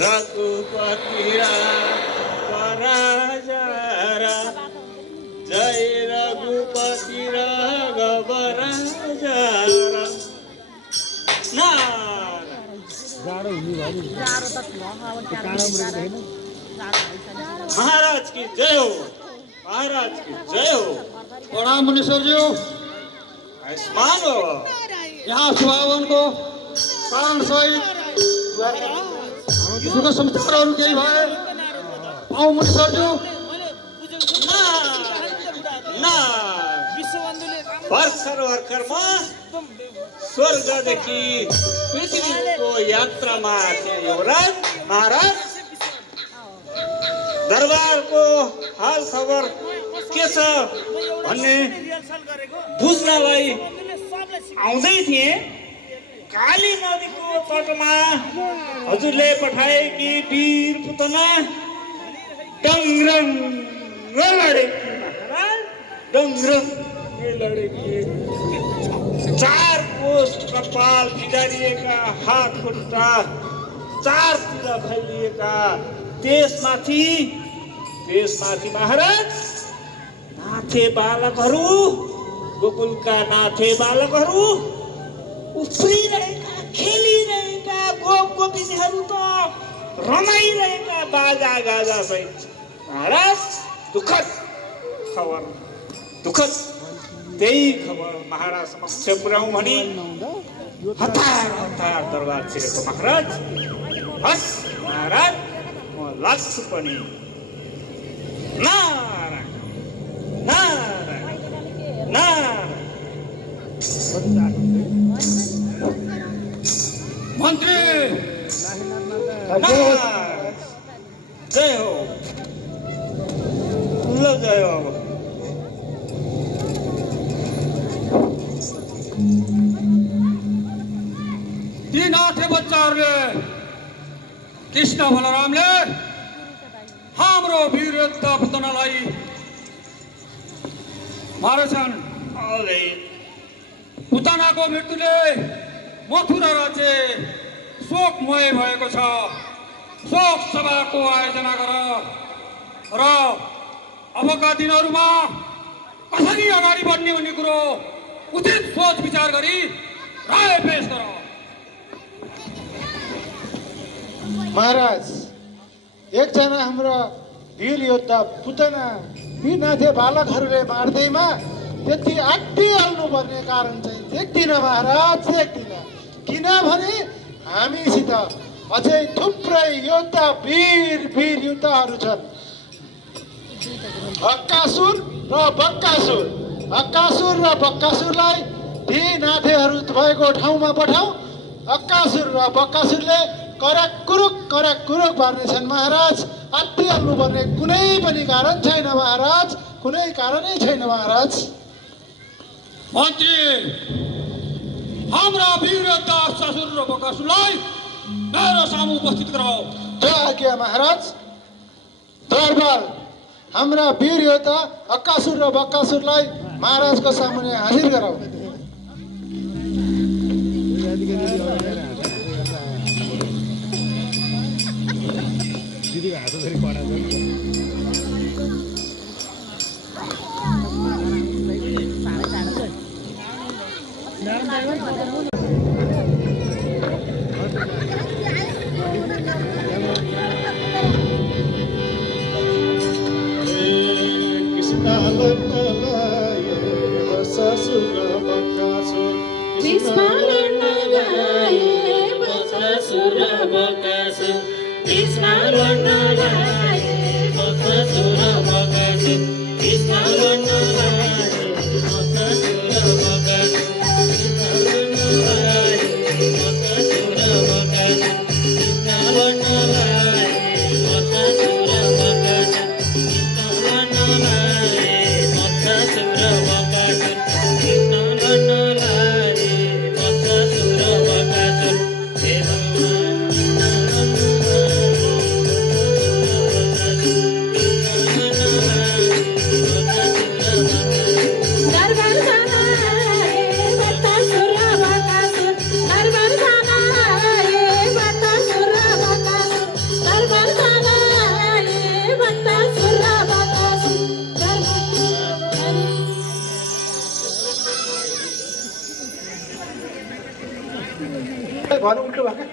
रघुपति राजा राम, जय रघुपति राघव राजा राम। महाराज की जय हो, महाराज की जय हो। प्रणाम मुनीश्वर जी। आयुष्मान हो। यहाँ सुहावन को कारण सहित दुःख समाचारहरू केही भए आऊ मुनीश्वर जी। भर्खर भर्खरमा स्वर्गदेखि पृथ्वीको यात्रामा थिए युवराज महाराज। दरबारको हाल खबर के छ भन्ने बुझ्नलाई आउँदै थिए। काली नदीको तटमा हजुरले पठाएकी वीर पुतना डङरङ लडेकी महाराज, डङरङ लडेकी। 4 कोस कपाल बिगारिएका, हात खुट्टा चारतिर फैलिएका, त्यसमाथि महाराज नाथे बालकहरू, गोकुलका नाथे बालकहरू उफ्रिरहेका, खेलिरहेका, गोप गोपिनीहरू त रमाइरहेका बाजा गाजा सहित। महाराज दुःखद खबर, दुःखद त्यही खबर महाराज समक्ष पुर्याउँ भनी हतार हतार दरबार छिरेको महाराज। हस् महाराज, म लाग्छु पनि। नारायण नारायण नारायण। मन्त्री जय हो, ल जय हो। ती नाथे बच्चाहरूले कृष्ण बलरामले हाम्रो वीर योद्धा पुतनालाई मारेछन्। पुतनाको मृत्युले मथुरा राज्य शोकमय भएको छ। शोक सभाको आयोजना गर र अबका दिनहरूमा कसरी अगाडि बढ्ने भन्ने कुरो उचित सोच विचार गरी राय पेश गर। महाराज, एकजना हाम्रा वीर योद्धा पुतना बिनाथे बालकहरूले मार्दैमा त्यति आत्तिहाल्नु पर्ने कारण चाहिँ देख्दिन महाराज, देख्दिन। किनभने हामीसित अझै थुप्रै योद्धा वीर योद्धाहरू छन्। अक्कासुर र बक्कासुरलाई ती नाथेहरू भएको ठाउँमा पठाऊ। अक्कासुर र बक्कासुरले करक कुरुक पार्नेछन् महाराज। आत्तिहाल्नु पर्ने कुनै पनि कारण छैन महाराज, कुनै कारणै छैन महाराज। मन्त्री, हाम्रा वीर योद्धा अक्कासुर र बक्कासुरलाई मेरो सामु उपस्थित गराऊ। जय आज्ञा महाराज। दरबार हाम्रा वीर योद्धा अक्कासुर र बक्कासुरलाई महाराजको सामुने हाजिर गराऊ। Krishna भन्नु उल्टो भएको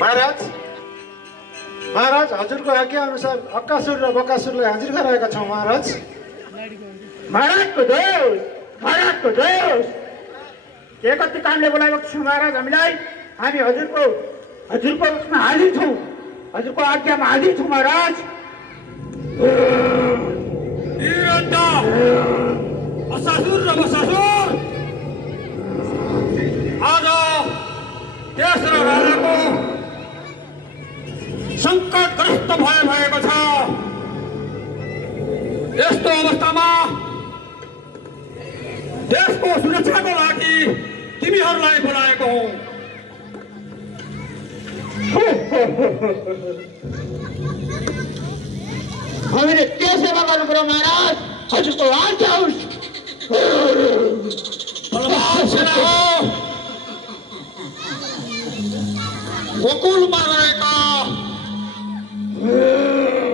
महाराज महाराज हजुरको आज्ञा अनुसार अक्कासुर र बकासुरलाई हाजिर गराएका छौँ महाराज। महाराजको दोष के कति कामले बोलाएको छ महाराज हामीलाई। हामी हजुरको उसमा हाजिर छौँ, हजुरको आज्ञामा हाजिर छौँ महाराज। असासुर र बसासुर आज देश र राजाको सङ्कटग्रस्त भएको छ। यस्तो अवस्थामा देशको सुरक्षाको लागि तिमीहरूलाई बोलाएको हौ। हामीले के सेवा गर्नु पर्यो महाराज? हजुरको आज्ञा होस्। बलवान सेना हो। गोकुलमा रहेका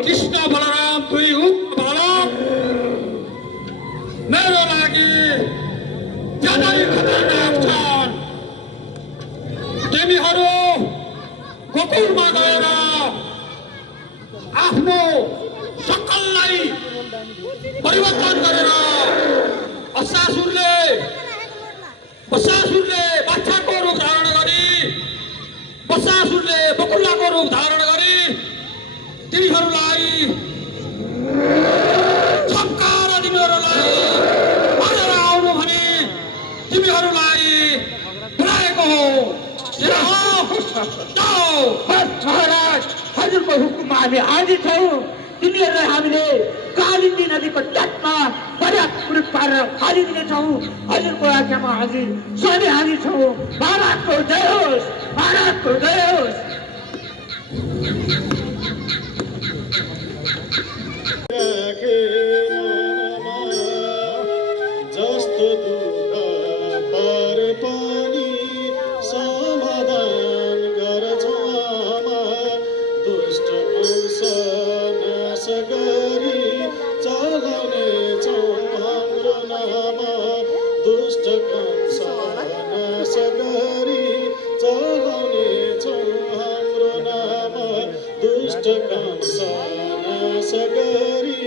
कृष्ण बलराम दुई बालक मेरो लागि ज्यादै खतरनाक छन्। तिमीहरू गोकुलमा गएर आफ्नो सकललाई परिवर्तन गरेर असासुरले बाछाको रूप धारण गरी बसासुरले बकुल्लाको रूप धारण गरी तिमीहरूलाई छक्कार तिमीहरूलाई मारेर आउनु भने तिमीहरूलाई बोलाएको हो। महाराज हजुरको हुकुममा हामी हाजिर छौँ। तिनीहरूलाई हामीले कालिन्दी नदीको तटमा पर्याप्त पारेर हालिदिनेछौँ। हजुरको आज्ञामा हाजिर सधैँ हाजिर छौँ। महाराजको जय होस्, महाराजको जय होस्। जस्तो दुःख परे पनि समाधान गर्छमा दुष्ट अंश नाश गरी चलाउनेछौँ हाम्रो नाम। दुष्ट अंश नाश गरी चलाउनेछौँ हाम्रो नाम। दुष्ट अंश नाश गरी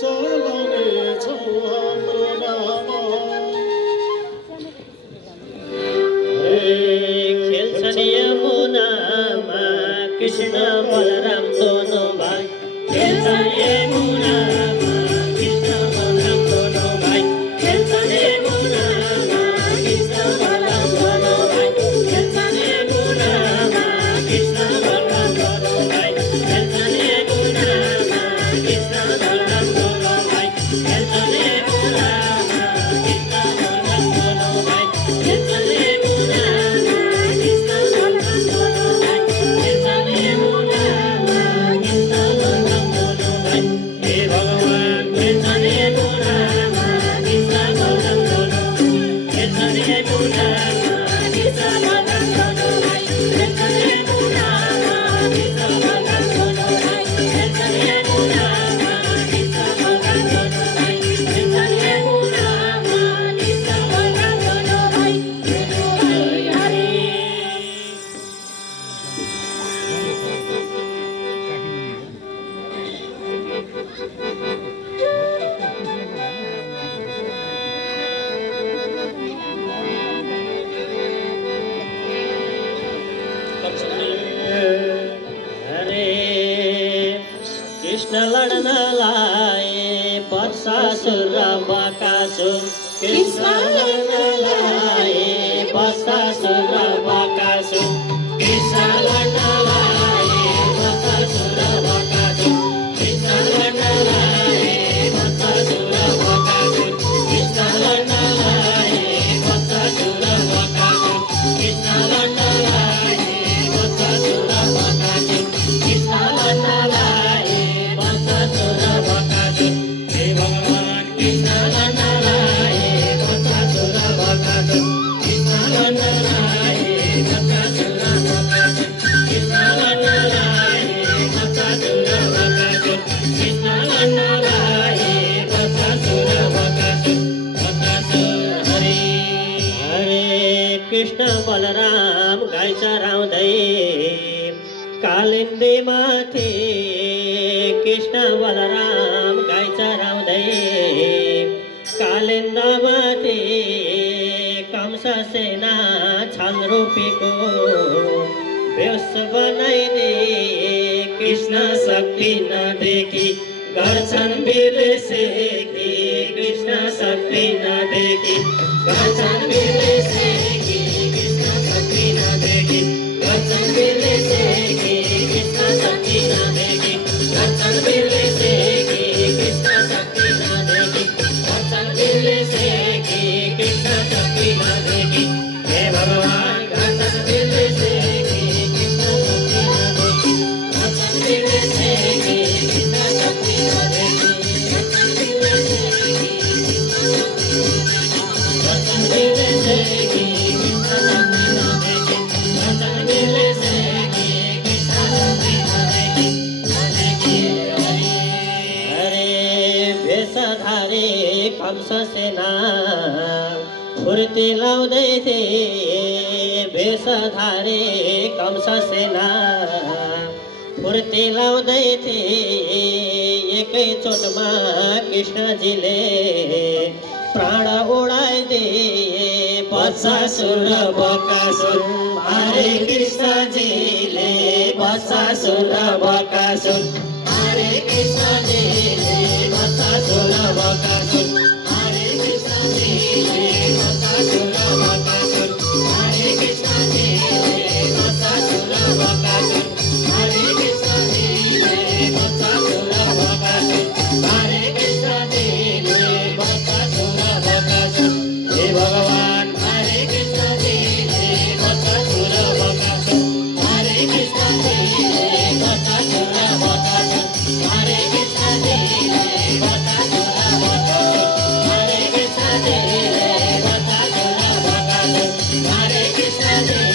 चलाउनेछौँ हाम्रो नाम। खेल्छन् यमुनामा कृष्ण बलराम दोनों भाइ। खेल्छन् यमुनामा कृष्ण बलराम दोनों भाइ। खेल्छन् यमुनामा कृष्ण बलराम दोनों भाइ। खेल्छन् यमुनामा कृष्ण बलराम दोनों भाइ। खेल्छन् यमुनामा कृष्ण बलराम दोनों भाइ। खेल्छन् यमुनामा कृष्ण बलराम दोनों भाइ। खेल्छन् यमुनामा कृष्ण बलराम दोनों भाइ। खेल्छन् यमुनामा कृष्ण बलराम दोनों भाइ। हे भगवान खेल्छन् यमुनामा कृष्ण बलराम दोनों भाइ। खेल्छन् यमुनामा कृष्ण बलराम दोनों भाइ। खेल्छन् यमुनामा कृष्ण बलराम दोनों भाइ। खेल्छन् यमुनामा कृष्ण बलराम दोनों भाइ। खेल्छन् यमुनामा कृष्ण बलराम दोनों भाइ। हरि हरि। हरे कृष्ण लड्नलाई बत्सासुर र बकासुर। कृष्ण लड्नलाई बत्सासुर र बकासुर। कृष्ण लड्नलाई बत्सासुर र बकासुर। कृष्ण लड्नलाई बत्सासुर र बकासुर। कृष्ण लड्नलाई बत्सासुर र बकासुर। कृष्ण लड्नलाई बत्सासुर र बकासुर। कृष्ण लड्नलाई बत्सासुर र बकासुर। हे भगवान कृष्ण लड्नलाई कृष्ण बलराम गाई चराउँदै कालिन्दी माथि कृष्ण बलराम गाई चराउँदै कालिन्दा माथि कंस सेना छल रूपीको बेस बनाइदे कृष्ण शक्ति नदेखि गर्छन् बिर्सेकी कृष्ण शक्ति नदेखि गर्छन् बिर्सेकी कृष्ण शक्ति नदेखि गर्छन् बिर्सेकी कृष्ण शक्ति नदेखि गर्छन् बिर्सेकी कृष्ण शक्ति नदेखि गर्छन् बिर्सेकी कृष्ण शक्ति नदेखि हे भगवान गर्छन् बिर्सेकी कृष्ण शक्ति नदेखि गर्छन् बिर्सेकी कृष्ण शक्ति नदेखि गर्छन् बिर्सेकी गर्छन् बिर्सेकी कृष्ण शक्ति नदेखि गर्छन् बिर्सेकी कृष्ण शक्ति नदेखि नदेखि हरे भेषधारी कंस सेना फुर्ती लाउँदै थिए भेषधारी कंस सेना फुर्ती लाउँदै थिए एकैचोटमा कृष्णजीले प्राण उडाइदिए बच्चासुर र बकासुर हरे कृष्णजीले बच्चासुर र बकासुर हरे कृष्णजीले बच्चासुर र बकासुर हरे कृष्णजीले बच्चासुर र बकासुर हरे कृष्णजीले बच्चासुर र बकासुर हरे कृष्णजीले बच्चासुर र बकासुर हरे कृष्णजीले बच्चासुर र बकासुर हे भगवान हरे कृष्णजीले बच्चासुर र बकासुर हरे कृष्णजीले बच्चासुर र बकासुर हरे कृष्णजीले बच्चासुर र बकासुर हरे कृष्णजीले बच्चासुर र बकासुर हरे कृष्णजीले